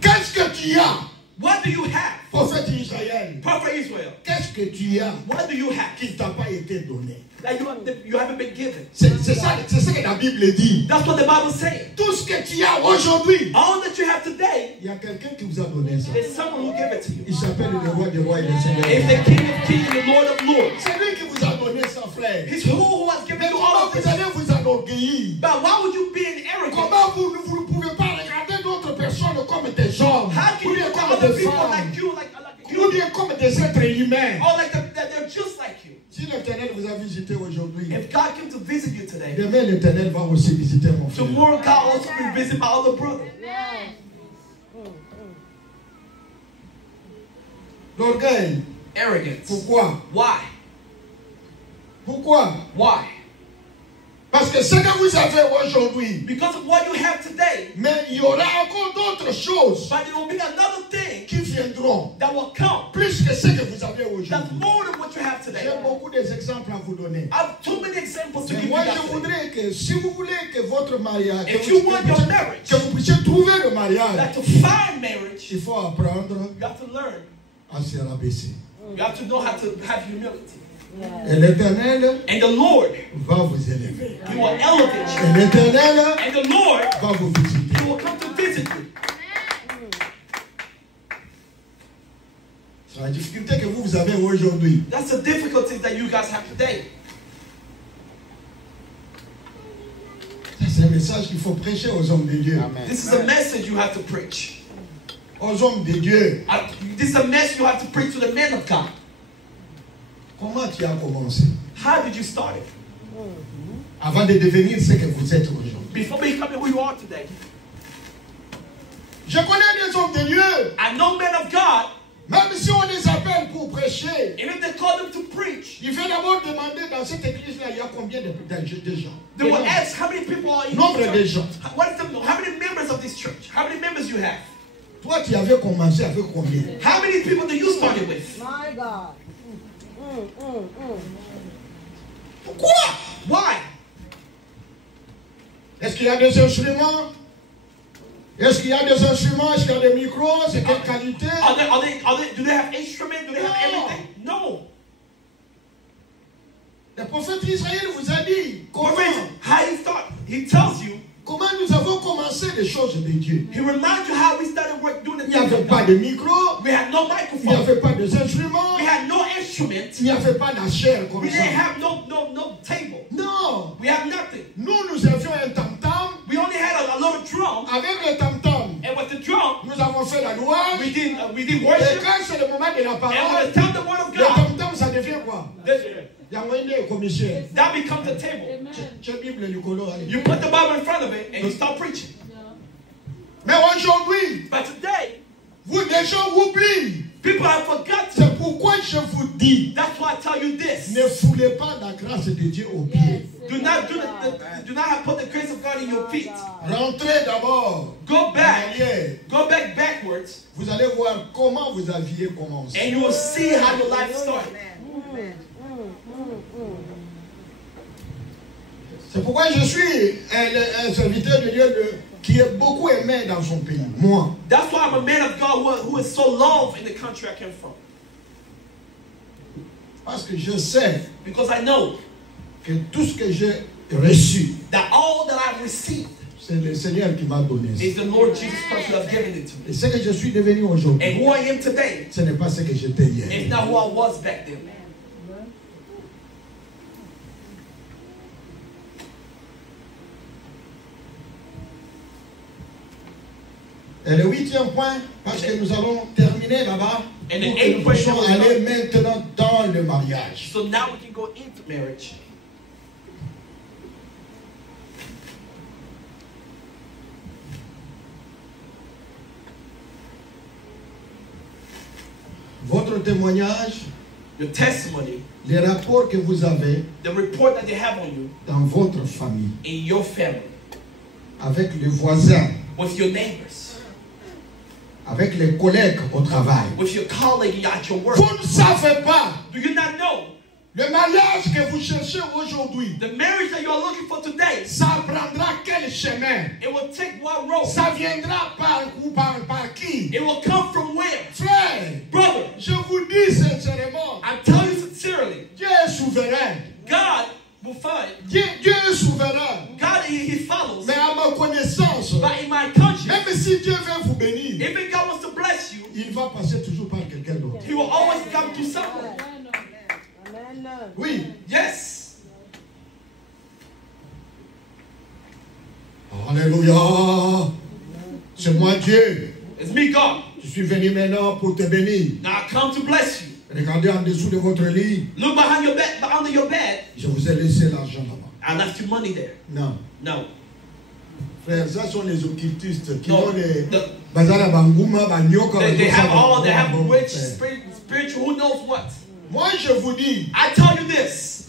Qu'est-ce que tu as? What do you have? Prophète Israël. Prophet Israel. Qu'est-ce que tu as? What do you have? Qui ne t'a pas été donné? That you haven't been given. C'est ça que la Bible dit. That's what the Bible says. Tout ce que tu as aujourd'hui, All that you have today, il y a quelqu'un qui vous a donné ça. there's someone who gave it to you. Il s'appelle le roi des rois et le Seigneur. It's the King of Kings and the Lord of Lords. C'est lui qui vous a donné ça, frère. It's who has given Mais you comment all of vous this. allez vous enorgueillir? But why would you be an arrogant? Comment vous ne pouvez pas regarder d'autres personnes comme des hommes? How can Ou you bien look at comme other des people femmes? like you, like Ou bien comme des êtres humains? or like that they're just like you? Si l'Éternel vous a visité aujourd'hui, If God came to visit you today, demain l'Éternel va aussi visiter mon frère. tomorrow God also will visit my other brother. L'orgueil. Arrogance. Pourquoi? Why? Pourquoi? Why? Parce que ce que vous avez aujourd'hui, Because of what you have today, mais il y aura encore d'autres choses but there will be another thing qui viendront, that will come plus que ce que vous avez that's aujourd'hui. more than what you have today. J'ai beaucoup d'exemples à vous donner. I have too many examples to Mais give you moi, guys je today. voudrais que si vous voulez que votre mariage, If you want your marriage, que vous puissiez trouver le mariage, that to find marriage, il faut apprendre you have to learn. à se rabaisser. You have to know how to have humility. Et l'Éternel And the Lord, va vous élever. He will elevate Et you. l'Éternel And the Lord, va vous visiter. He will come to visit you. C'est la difficulté que vous avez aujourd'hui. That's the difficulty that you guys have today. Ça, c'est un message qu'il faut prêcher aux hommes de Dieu. This is a message you have to preach. Aux hommes de Dieu. This is a message you have to preach to the men of God. Comment tu as commencé? How did you start it? Avant de devenir ce que vous êtes aujourd'hui. Before becoming who you are today. Je connais des hommes de Dieu. I know men of God, Même si on les appelle pour prêcher, and if they call them to preach, il faut d'abord demander dans cette église-là, il y a combien de gens? they will ask how many people are in Nombre this de church. gens. What is the, how many members of this church? How many members you have? Toi, tu avais commencé avec combien? How many people do you start it with? My God. Pourquoi? Why? Est-ce qu'il y a des instruments? Est-ce qu'il y a des instruments? Est-ce qu'il y a des micros? C'est quelle qualité? Do they have instruments? Do they have No. everything? No. Le prophète Israël vous a dit comment, How he start? He tells you. comment nous avons commencé les choses de Dieu. He reminds you how we started work doing the Il n'y things avait of pas God. de micro, We had no il n'y microphone. avait pas d'instruments, We had no instruments. il n'y avait pas de chair comme We didn't ça. have no table. Non, We have nothing. nous avions un tam-tam. We only had a little drum, Avec le tam-tam, and with the drum, nous avons fait la louange. we did Et worship. quand c'est le moment de la And parole, when it's time the word of le God, tam-tam, ça devient quoi? that Il y a moyen de commissaire. becomes the table. C'est Bible, Nicolo. You put the Bible in front of it, and you start preaching. Mais aujourd'hui, But today, les gens oublient. people have forgotten. C'est pourquoi je vous dis, That's why I tell you this. ne foulez pas la grâce de Dieu aux pieds. Do not put the grace of God in your feet. Rentrez d'abord Go en back. arrière. Go back backwards, Vous allez voir comment vous aviez commencé. and you will see how your life started. C'est pourquoi je suis un serviteur de Dieu qui est beaucoup aimé dans son pays. Moi. That's why I'm a man of God who is so loved in the country I came from. Parce que je sais Because I know que tout ce que j'ai reçu, that all that I've received c'est le Seigneur qui m'a donné ça. is the Lord Jesus Christ who has given it to me. Et ce que je suis devenu aujourd'hui, And who I am today ce n'est pas ce que j'étais hier. is not who I was back then. Et le 8e point, parce que nous allons terminer là-bas, And pour the que nous 8th point puissions was aller done. maintenant dans le mariage. So now we can go into marriage. Votre témoignage, Your testimony, les rapports que vous avez the report that they have on you dans votre famille, in your family, avec les voisins, with your neighbors, avec les collègues au travail. with your colleague at your work. Vous ne savez pas Do you not know Le mariage que vous cherchez aujourd'hui, the marriage that you are looking for today, ça prendra quel chemin? it will take what road? Ça viendra par qui? It will come from where? Frère, Brother, je vous dis sincèrement, I tell you sincerely, Dieu est souverain. God will find. Dieu est souverain. God, he follows. Mais à ma connaissance, But in my country, même si Dieu veut vous bénir, if God wants to bless you, il va passer toujours par quelqu'un d'autre. he will always come to someone. Oui. Yes. Alléluia. C'est moi Dieu. It's me, God. Je suis venu maintenant pour te bénir. Now I come to bless you. Regardez en dessous de votre lit. Look behind your bed, under your bed. Je vous ai laissé l'argent là-bas. I left you money there. Non. No. Frère, ça sont les occultistes qui No. ont les... The- Bazala banguma, banyoka, They have banyoka, all, they have banyoka, rich, frère. spiritual, who knows what. Moi, je vous dis, I tell you this.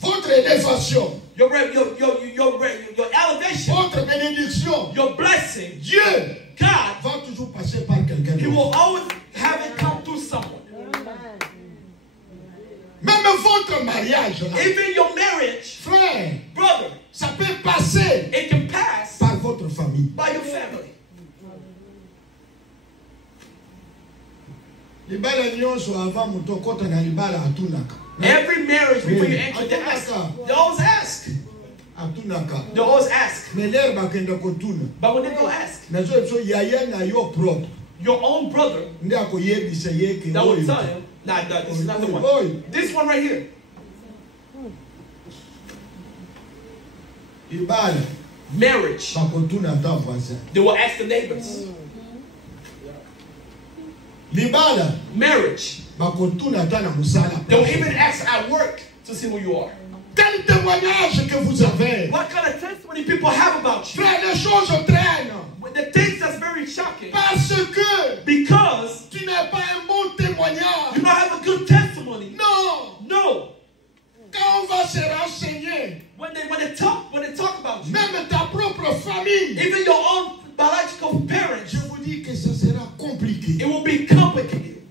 votre élévation, Your elevation, votre bénédiction, your blessing, Dieu God, va toujours passer par quelqu'un he will d'autre. always have it come through someone. Même votre mariage, là, Even your marriage, frère, brother, ça peut passer it can pass par votre famille. by your family. Libala nyonso avant mutokota na libala atunaka. Every marriage before you Yeah. enter, they ask. Atunaka. They always ask. Atunaka. They always ask. Mais l'air bakenda kotuna. But when they go ask, Nazo so yaya na yo propre. your own brother, Ndi akoyebisa yeke. that will oyo. tell you, nah, this is not the Oy. one. This one right here. Libala Marriage. bakotuna ta voisin. They will ask the neighbors. Libala Marriage. bakotuna ta na musala. They will even ask at work to see who you are. Quel témoignage que vous avez? What kind of testimony people have about you? Frère, les choses traînent. When the things that's very shocking. Parce que Because tu n'as pas un bon témoignage. you don't have a good testimony. Non. No. Quand on va se renseigner, When they talk about you, même ta propre famille, even your own biological parents, je vous dis que ça sera compliqué. it will be complicated.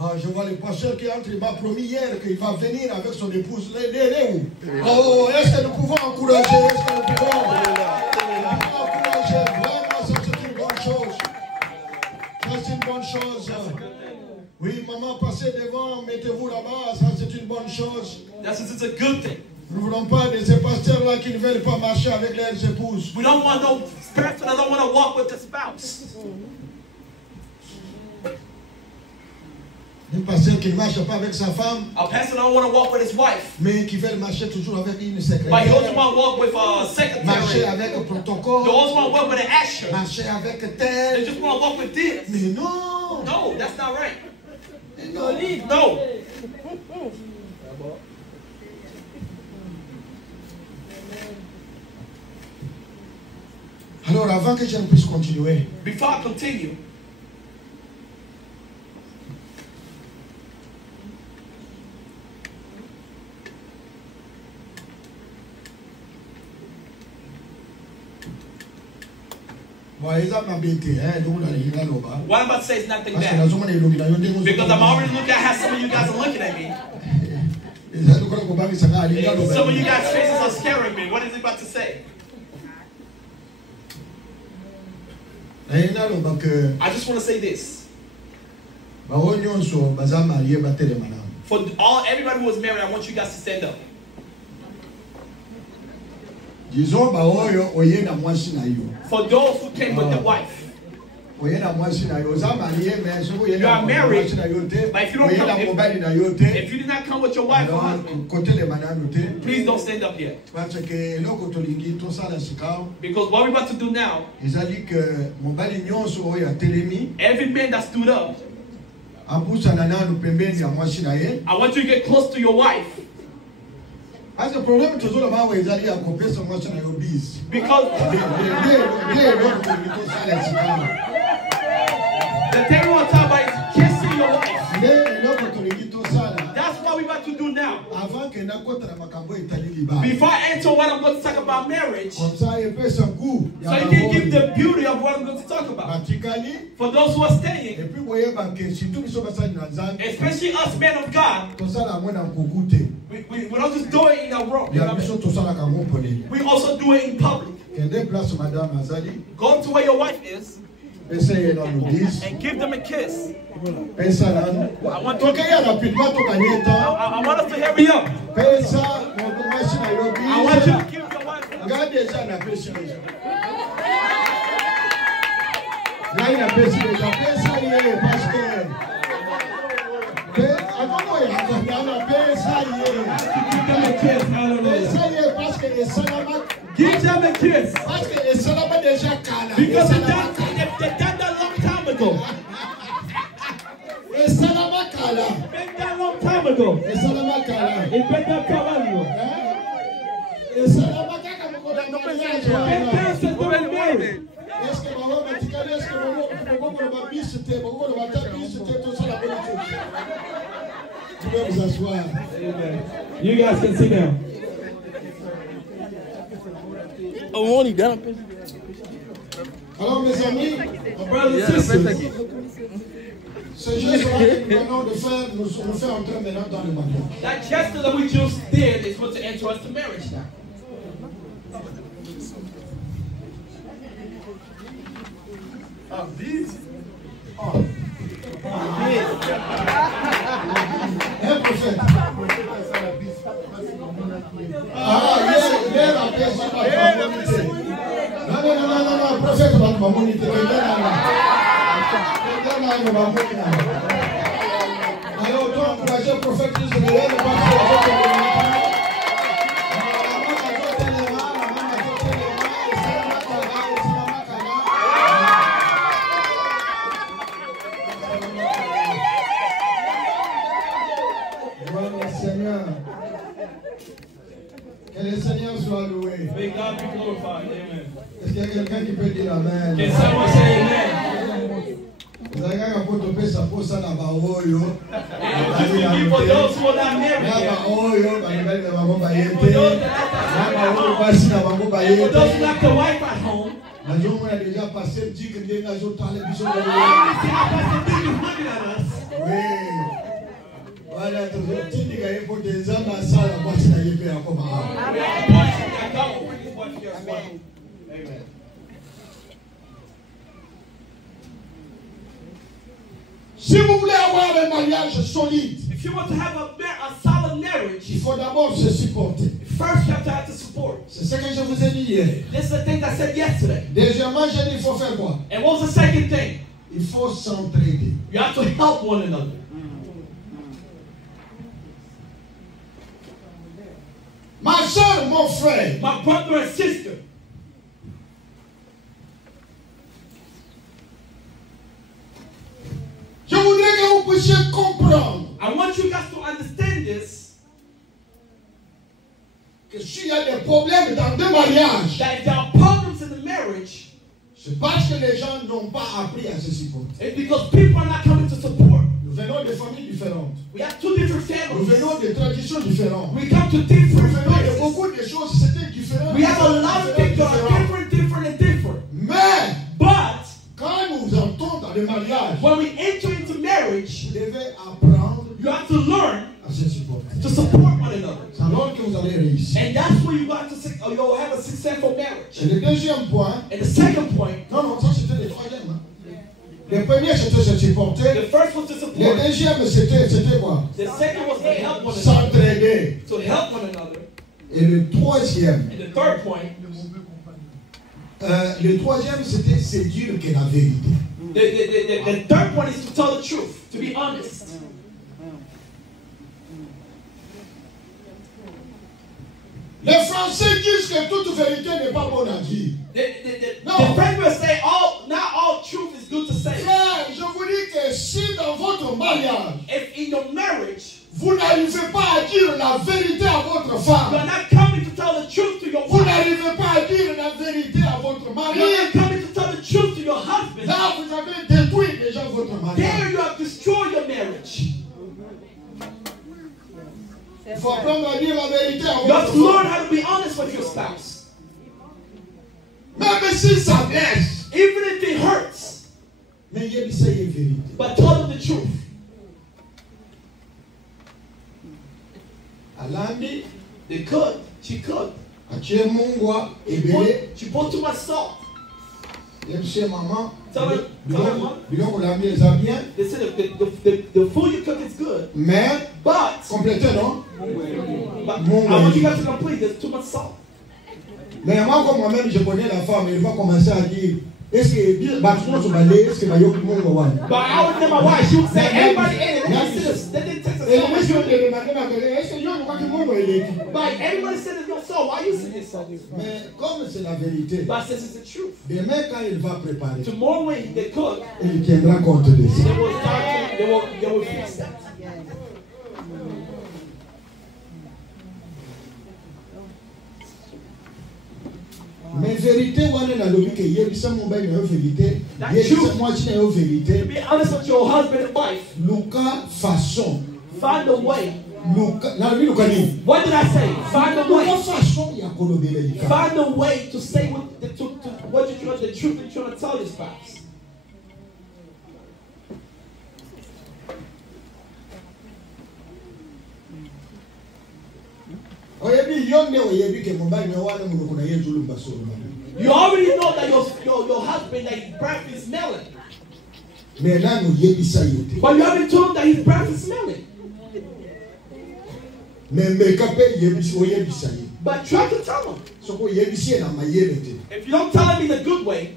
Ah, je vois le pasteur qui entre, il m'a promis hier qu'il va venir avec son épouse. Oh, est-ce que nous pouvons encourager? Est-ce que nous pouvons encourager? Vraiment, ça c'est une bonne chose. Ça c'est une bonne chose. Oui, maman, passez devant, mettez-vous là-bas, ça c'est une bonne chose. It's a good thing. Nous ne voulons pas de ces pasteurs-là qui ne veulent pas marcher avec leurs épouses. We don't want no pastor that don't want to walk with the spouse. Un pasteur qui ne marche pas avec sa femme, A pastor don't want to walk with his wife, mais qui veut marcher toujours avec une but he also secrétaire. want to walk with a Marcher secretary. avec un They protocole. also want to walk with an usher. Marcher avec They tel. just want to walk with this. Mais non. No, that's not right. Non. No. Alors, avant que je ne puisse continuer, Before I continue, bon, eza mabete, donc dans les loba. what I'm about to say is nothing Parce que bad. nazoma na elongi na yo ndenge Because I'm already looking at how some of you guys are looking at me. eza lokola kobangisa alinga loba. Some of you guys' faces are scaring me. What is he about to say? Naina loba que I just want to say this. bao nyonso baza marié batelema na. For everybody who is married, I want you guys to stand up. Disons baoyo oye na mwasi na yo. For those who came with the wife. Oye na mwasi na yo. Oza marié mais so oye You na are married, mwasi na yo te. but if you don't Oye come- na if- mobali na yo te. If you did not come with your wife or Alors husband, côté les manano te. please don't stand up yet. Parce que eloko tolingi tosala sikao. Because what we're about to do now, ezali que mobali nyonso oyo atelemi every man that stood up, abusana nanu pembeni ya mwasi na ye. I want you to get close to your wife. Parce que problème tozoloba awa ezali ya kopesa mwasi na yo bise. Because Nde eloko tolingi tosala sikao. the thing we want to talk about is kissing your wife. Nde eloko tolingi tosala That's what we're about to do now. avant que nakota na makambo etali libala. Before I enter what I'm going to talk about marriage, Comme ça epesa goût ya So he can give the beauty of what I'm going to talk about. batikali For those who are staying, epuis boyeba ke surtout biso basali na nzambe especially us men of God, tosala yango na nkuku te we're not just doing it in our world. ya biso tosalaka yango polele We also do it in public. kende place madame azali Go to where your wife is pesa ye na lubisi and give them a kiss. pesa nano I want to tokeya rapidement tokanyeta I want us to hurry up. pesa mwasi na yobi I want you to give your wife. ngai deja napesi deja ngai napesi deja pesa ye paske akomoyakana pesa ye pesa ye paske esalama Give them a kiss. paske esalama deja kala Because they done that a long time ago. esalama kala Been that a long time ago. esalama kala It been that Cavallo. esalama kaka mokoda Been past the during marriage. est-ce que maman batikali est-ce que maman ba bisi te maman ba ta bisi te to sala bonne chose tu peux vous asseoir Amen. You guys can sit down. alors mes amis My brothers and sisters, ce geste-là que nous venons de faire nous fait entrer maintenant dans le mariage that gesture that we just did is what to enter us to marriage now. un prophète hier après ça non prophète va pas moniter alors toi encourager le prophète Israël que le Seigneur soit loué. May God be glorified. Amen. Est-ce qu'il y a quelqu'un qui peut dire Amen? Can someone say amen? Vous avez qu'à poser sa pose à la baoyo. For those who are not married La yet, baoyo, banibali na bango bayete. for those that La baoyo basi na bango for those who bayete. like the wife at home, Nazo mwana déjà passé dit que ndenge nazo tala biso I na see how Pastor Dick is looking at us. oui. Voilà, tozo tindika yepo tenzama sala basi na yepe yako ba. We are watching that God will bring his wife here as well. Amen. Si vous voulez avoir un mariage solide, If you want to have a solid marriage, il faut d'abord se supporter. first you have to have the support. C'est ce que je vous ai dit hier. This is the thing I said yesterday. Deuxièmement, j'ai dit il faut faire quoi? And what was the second thing? Il faut s'entraider. You have to help one another. Ma soeur, mon frère, My brother and sister, je voudrais que vous puissiez comprendre I want you guys to understand this, que s'il y a des problèmes dans deux mariages, that if there are problems in the marriage, c'est parce que les gens n'ont pas appris à se supporter. it's because people are not coming to support. Nous venons de familles différentes. We have two different Nous families. venons de traditions différentes. We come to Nous different venons de places. beaucoup de choses, c'était différent. We have a lot of things that are different and different. Mais But quand nous entrons dans le mariage, when we enter into marriage, vous devez apprendre you have to learn à se supporter. to support one another. C'est alors que vous allez réussir. And that's where you have to you'll have a successful marriage. Et le deuxième point, And the second point, non, ça c'était le troisième. Hein. Le premier c'était se supporter. the first was to Le support. deuxième c'était quoi? The second was to help one another. S'entraider. To help one another. Et le troisième, And the third point, c'était se dire que la vérité. the third point is to tell the truth, to be honest. Les Français disent que toute vérité n'est pas bonne à dire. The French will say not all truth is good to say. Frère, je vous dis que si dans votre mariage, If in your marriage, vous n'arrivez pas à dire la vérité à votre you're femme, not coming to tell the truth to your vous wife, n'arrivez pas à dire la vérité à votre mari, you're not coming to tell the truth to your husband, là vous avez détruit déjà votre mariage. there you have destroyed your marriage. Il faut apprendre à dire la vérité à You have votre to learn femme. how to be honest with your spouse. Même si ça blesse, even if it hurts, mais il y a une vérité. but tell them the truth. Alandi, They could. She could. achie mungwa, ebele, She put too much salt. yepse maman, Tell her, Mom. biloko la mieux ça bien, They said the food you cook is good, mais but complété non? I Mon want you Dieu. guys to complete. There's too much salt. Mais moi comme moi-même je connais la femme, elle va commencer à dire, est-ce que bâtiment sur balai, est-ce que va yoko mungwa wani? But I would tell my wife, she would say, everybody ate it. They didn't taste Et the le monsieur salt. me demandait ma collègue, est-ce que yo crois que mungwa il est? But everybody said it's no salt. Why are you saying it's salt? Mais comme c'est la vérité, But I said it's the truth. demain quand il va préparer, Tomorrow when they cook, il tiendra compte de ça. they will fix that. Mais vérité wana na lobi ke yebisa mobali na yo vérité, That's yebisa true. mwasi na yo vérité. To be honest with your husband and wife, Luka façon, find a way. Luka na lobi luka nini? What did I say? Find a Luka way. façon ya kolobela lika. Find a way to say what you're trying, the truth you're trying to tell your spouse. Oyebi yonde oyebi ke mobali na wana muloko na yezu lumba solo. You already know that your husband, that his breath is smelling. Mais nani oyebisa yote? But you already told him that his breath is smelling. Mais meka pe yebisi oyebisa ye. But try to tell him. Soko yebisi na mayele te. If you don't tell him in the good way,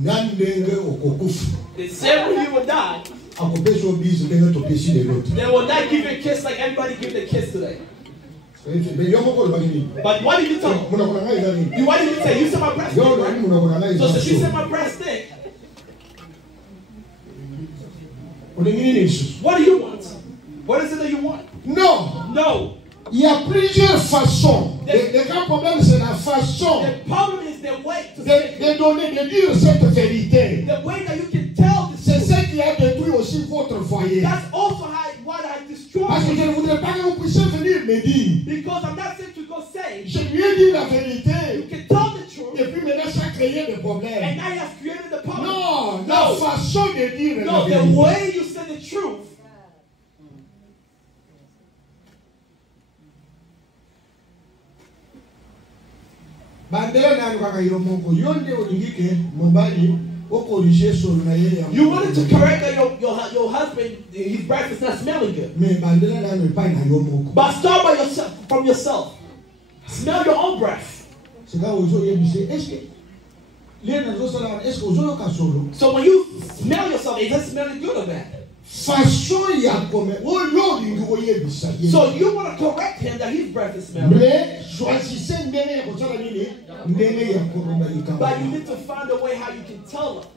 Nani ndenge okokufu. the same way you will die. Akopesa obizi ndenge topesi de l'autre. They will not give you a kiss like everybody give the kiss today. Mais yo moko lobaki nini? But what did you tell him? Munoko na ngai eza nini? What did you say? You said my breast Yo stink, nani right? munoko na ngai So eza since you so. said my breast stink, Olingi nini lisusu? what do you want? What is it that you want? Non. No. Il y a plusieurs façons. Le grand problème, c'est la façon The problem is the way to say it. de donner, de dire cette vérité. The way that you can tell this C'est truth. ce qui a détruit aussi votre foyer. That's also what I destroyed. Parce que je ne voudrais pas que vous puissiez venir me dire. Because I'm not saying to go say, Je lui ai dit la you vérité. can tell the truth, Et puis maintenant, ça a créé des and problèmes. now you have created the problem. Non, la façon de dire la No, the vérité. way you say the truth. Bandela nani kaka yo moko. Yo nde olingi ke mobali okorige solo na ye ya. You wanted to correct that your husband, his breath is not smelling good. Mais bandela nani epai na yo moko. But start by yourself, from yourself. Smell your own breath. C'est là où ozo yebise. Est-ce que les nazo sala est-ce que ozo yoka solo? So when you smell yourself, is it smelling good or bad? Façon ya kome oyo olingi oyebisa ye. So you want to correct him that his breath is smelling. Mais choisissez ndenge ya kosala nini? Ndenge ya koloba likambo. But you need to find a way how you can tell them.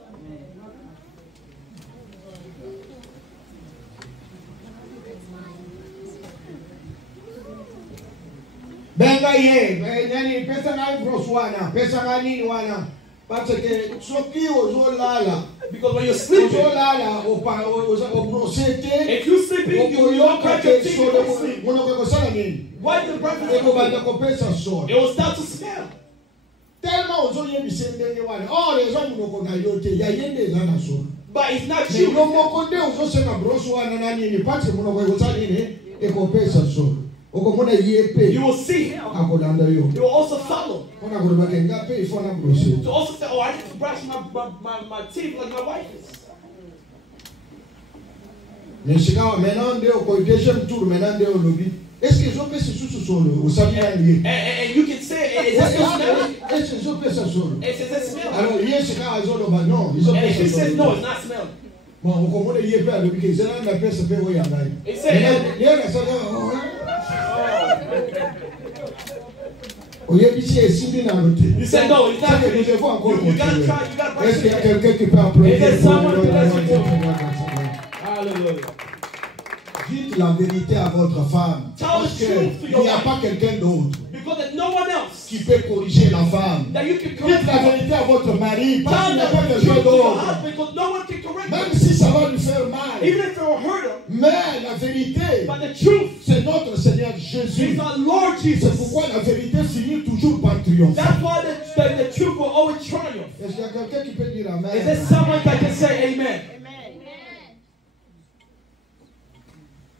Benga ye, nani pesa ngai bros wana, pesa ngai nini wana. Parce que soki ozolala, Because when you're sleeping, ozolala obrosete, if you're sleeping, you don't crack your teeth, you solo don't sleep. monoko kosala nini? Why the breath is Ekobanda smelling? kopesa solo. It will start to smell. Tellement ozoyebisa ndenge wana. Oh, eza monoko na yo te, ya yende eza na solo. But it's not Mais you. yo moko nde ozoseka bros wana na nini? Parce que monoko ekosala nini? Ekopesa solo. Okomona ye pe. You will see him. Akolanda yo. You will also follow. Mpona koloba ke nga pe ifo na brosete. To also say, oh, I need to brush my teeth like my wife is. Mais sika maintenant nde oko deuxième tour maintenant nde olobi. Est-ce que ezopesa susu solo? Osali ya liye. And you can say, is this still smelling? Est-ce que ezopesa solo? It says it's smelling. Alors ye sika azoloba non, And if he ezopesa says no, solo. it's not smelling. Bon, okomona ye pe alobi ke ezala na pesa pe oyo ya ngai. He said, Ye nasala oyebisi esimbi na lote. You said no, it's not C'est que finished. nous devons encore You gotta continuer. try, you gotta Est-ce qu'il y a practice. quelqu'un qui peut applaudir? Is there someone who bless you too? Hallelujah. Dites la vérité à votre femme. Tell Parce the truth to qu'il your n'y a wife. pas quelqu'un d'autre Because there's no one else qui peut corriger la femme. that you can Dites correct. la vérité à votre mari. Parce qu'il Tell n'y a the pas truth quelqu'un to your d'autre. husband because no one can correct Même him. si ça va lui faire mal. Even if it will hurt him. Mais la vérité, But the truth c'est notre Seigneur Jésus. is our Lord C'est Jesus. pourquoi la vérité finit toujours par triompher. That's why the truth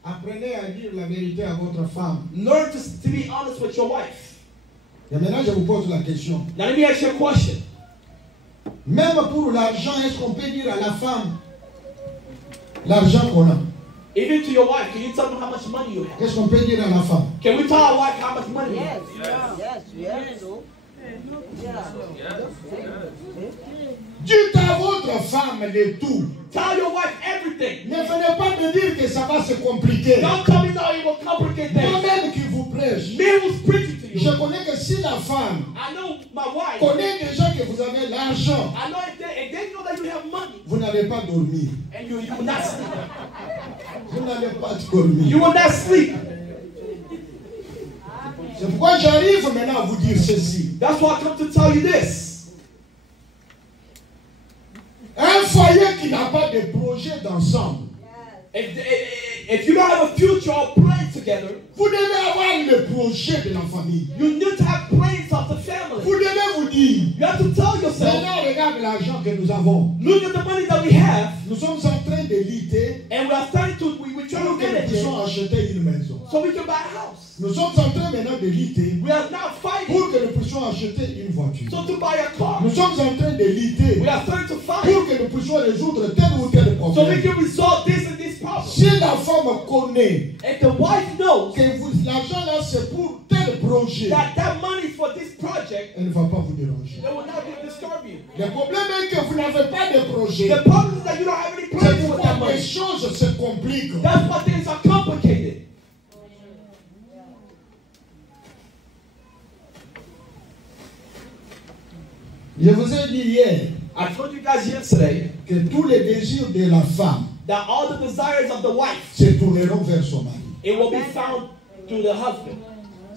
Apprenez à dire la vérité à votre femme. Learn to be honest with your wife. Et maintenant, je vous pose la question. Now let me ask you a question. Même pour l'argent, est-ce qu'on peut dire à la femme l'argent qu'on a? Even to your wife, can you tell them how much money you have? Qu'est-ce qu'on peut dire à la femme? Can we tell our wife how much money we have? Dites à votre femme le tout. Tell your wife everything. Ne venez pas me dire que ça va se compliquer. Don't tell me now it will complicate things. Moi-même qui vous prêche. Me who's preaching to you. Je connais que si la femme I know my wife. connaît déjà que vous avez l'argent, I know if they know that you have money. vous n'allez pas dormir. And you will not sleep. Vous n'allez pas dormir. You will not sleep. C'est pourquoi j'arrive maintenant à vous dire ceci. That's why I come to tell you this. Un foyer qui n'a pas de projet d'ensemble. If you don't have a future or plan together, vous devez avoir le projet de la famille. You need to have plans of the family. Vous devez vous dire. You have to tell yourself. Maintenant, regarde l'argent que nous avons. Look at the money that we have. Nous sommes en train de lutter. And we are starting to we try to pour que nous puissions acheter une maison. So we can buy a house. Nous sommes en train maintenant de lutter. We are now fighting. Pour que nous puissions acheter une voiture. So to buy a car. Nous sommes en train de lutter. We are starting to fight. Pour que nous puissions résoudre tel ou tel problème. So we can resolve this and this problem. Si la femme connaît and the wife knows que l'argent là c'est pour tel projet, that money is for this project, elle ne va pas vous déranger. They will not disturb you. Le problème est que vous n'avez pas de projet. The problem is that you don't have any plans for that money. Les choses se compliquent. That's why things are complicated. Je vous ai dit hier I told you guys yesterday que tous les désirs de la femme that all the desires of the wife se tourneront vers son mari. It will be found through the husband.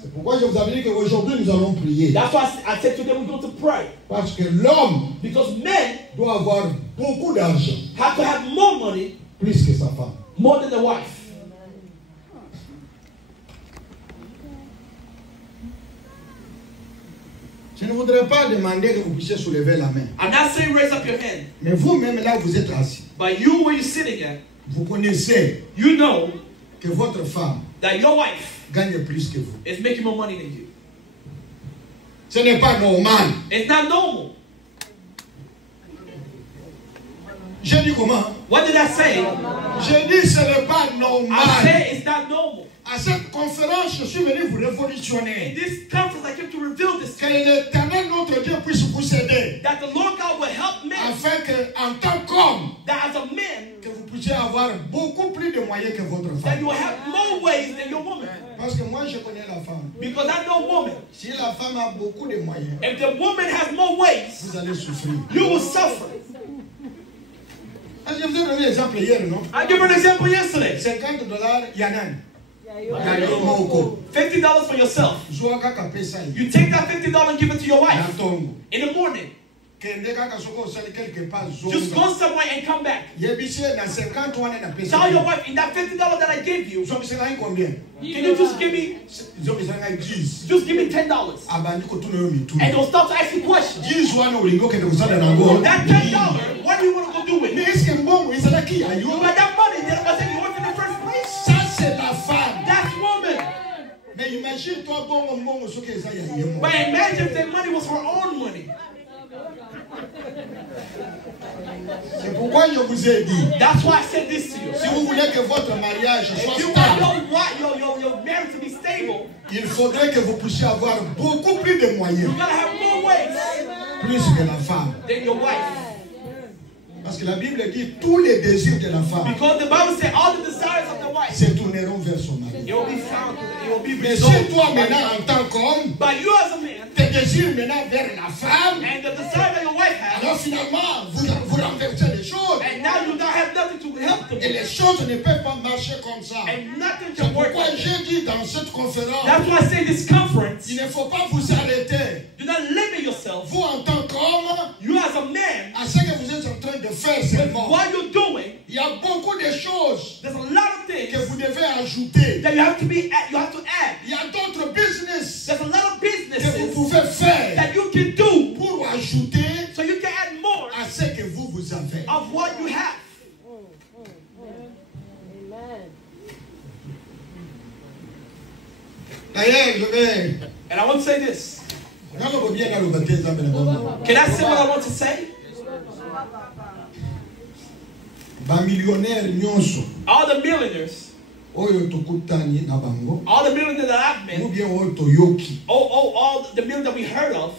C'est pourquoi je vous avais dit qu'aujourd'hui nous allons prier. That's why I said today we're going to pray. Parce que l'homme Because men doit avoir beaucoup d'argent. Have to have more money. Plus que sa femme. More than the wife. Je ne voudrais pas demander que vous puissiez soulever la main. I'm not saying raise up your hand. Mais vous-même là vous êtes assis. But you where you're sitting at, vous connaissez you know que votre femme that your wife gagne plus que vous. Is making more money than you. Ce n'est pas normal. It's not normal. J'ai dit comment? What did I say? J'ai dit ce n'est pas normal. I said it's not normal. À cette conférence, je suis venu vous révolutionner. In this conference, I came to reveal this. Que l'Éternel notre Dieu puisse vous aider. That the Lord God will help men. Afin que, en tant qu'homme, that as a man, que vous puissiez avoir beaucoup plus de moyens que votre femme. That you will have more ways than your woman. Parce que moi, je connais la femme. Because I know woman. Si la femme a beaucoup de moyens, if the woman has more ways, vous allez souffrir. You will suffer. Je vous ai donné l'exemple hier, non? I gave an example yesterday. $50, Yanan. $50 for yourself. You take that $50 and give it to your wife. In the morning. Just go somewhere and come back. Tell your wife, in that $50 that I gave you, can you just give me $10? And they'll start to ask you questions. That $10, what do you want to go do with it? But that money, that wasn't yours in the first place. That's woman. But imagine if that money was her own money. C'est pourquoi je vous ai dit. That's why I said this to you. Si vous voulez que votre mariage soit stable, your marriage to be stable, il faudrait que vous puissiez avoir beaucoup plus de moyens. You gotta have more ways. Plus que la femme. Than your wife. Parce que la Bible dit tous les désirs de la femme. Because the Bible says all the desires of the wife se tourneront vers son mari. It will be found. It will be mais si toi maintenant en tant qu'homme, but you as a man, tes désirs maintenant vers la femme, and the desire that your wife has, alors finalement vous renversez les choses. And now you don't have nothing to help them. Et les choses ne peuvent pas marcher comme ça. And nothing can work. C'est pourquoi j'ai dit dans cette conférence. That's why I say this conference. Il ne faut pas vous arrêter. Do not limit yourself. Vous en tant qu'homme, you as a man, à ce que vous êtes en train de faire seulement. What you're doing, il y a beaucoup de choses. There's a lot of things que vous devez ajouter. That you have to add. Il y a d'autres business. There's a lot of businesses que vous pouvez faire. That you can do. Pour ajouter. So you can add more. À ce que vous avez. Of what you have. And I want to say this. Can I say what I want to say? All the millionaires, all the millionaires that I've met, all the millionaires that we heard of,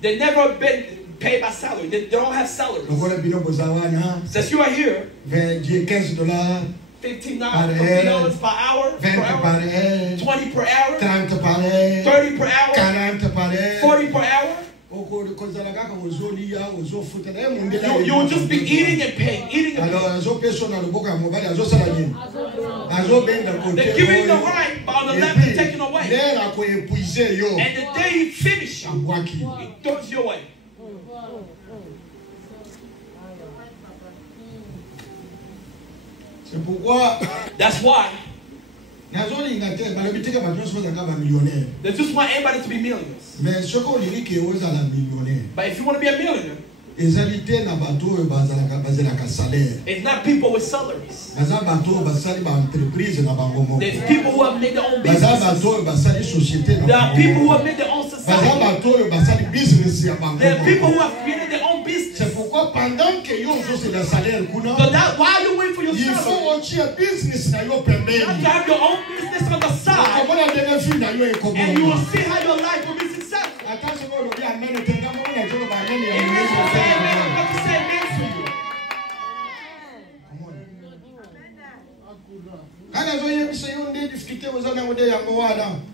they never been paid by salary. They don't have salaries. Since you are here, $15 per hour, 20 per hour, 30 per hour, 40 per hour. You will just be eating and paying, eating and paying. They're giving you the right, but on the left they're taking away. And the day you finish, it throws you away. That's why they just want everybody to be millionaires. But if you want to be a millionaire, it's not people with salaries. There's people who have made their own businesses. There are people who have made their own society. There are people who have created their own business. So that while you wait for your salary, you have to have your own business on the side. And you will see how your life will be successful.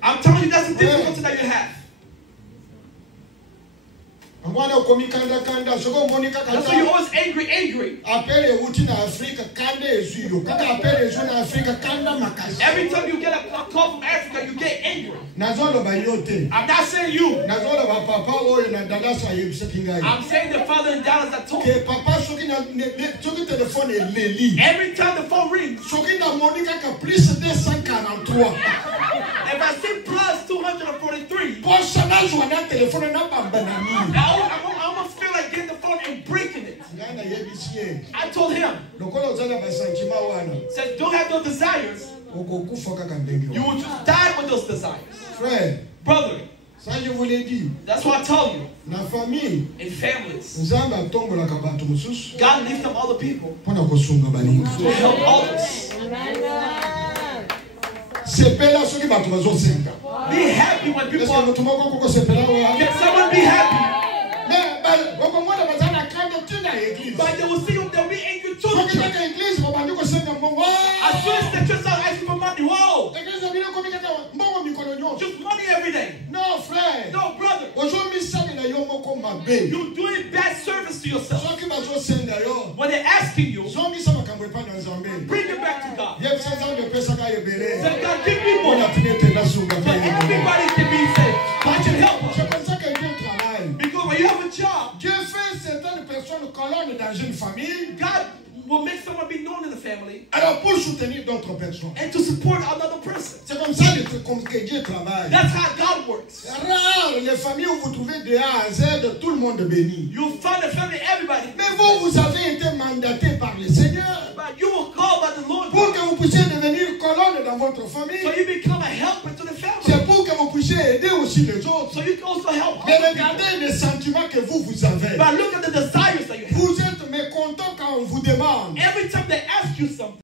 I'm telling you, that's the difficulty that you have. That's why you're always angry. Every time you get a call from Africa, you get angry. I'm not saying you. I'm saying the father in Dallas that told me. Every time the phone rings, if I see plus 243, I almost feel like getting the phone and breaking it. I told him, said, don't have no desires. You will just die with those desires. Brother, that's what I tell you. In families, God lifts up other people to help others. Be happy when people are... Can someone be happy? But they will see you, they'll be angry too. As soon as the church start asking for money, whoa! Just money every day. No, friend. No, brother. You're doing bad service to yourself. When they're asking you, bring it back to God. Say, God, give me more. So everybody can be saved. God can help us. Because when you have a job, God will make someone be known in the family. Alors pour soutenir d'autres personnes. And to support another person. C'est comme ça que Dieu travaille. That's how God works. Rare les familles où vous trouvez de A à Z tout le monde béni. You find a family everybody. Mais vous avez été mandaté par le Seigneur. But you were called by the Lord. Pour que vous puissiez devenir colonne dans votre famille. So you become a helper to the family. C'est pour que vous puissiez aider aussi les autres. So you can also help. Mais regardez les sentiments que vous avez. But look at the desires that you have. Vous êtes mécontent quand on vous demande. Every time they ask you something.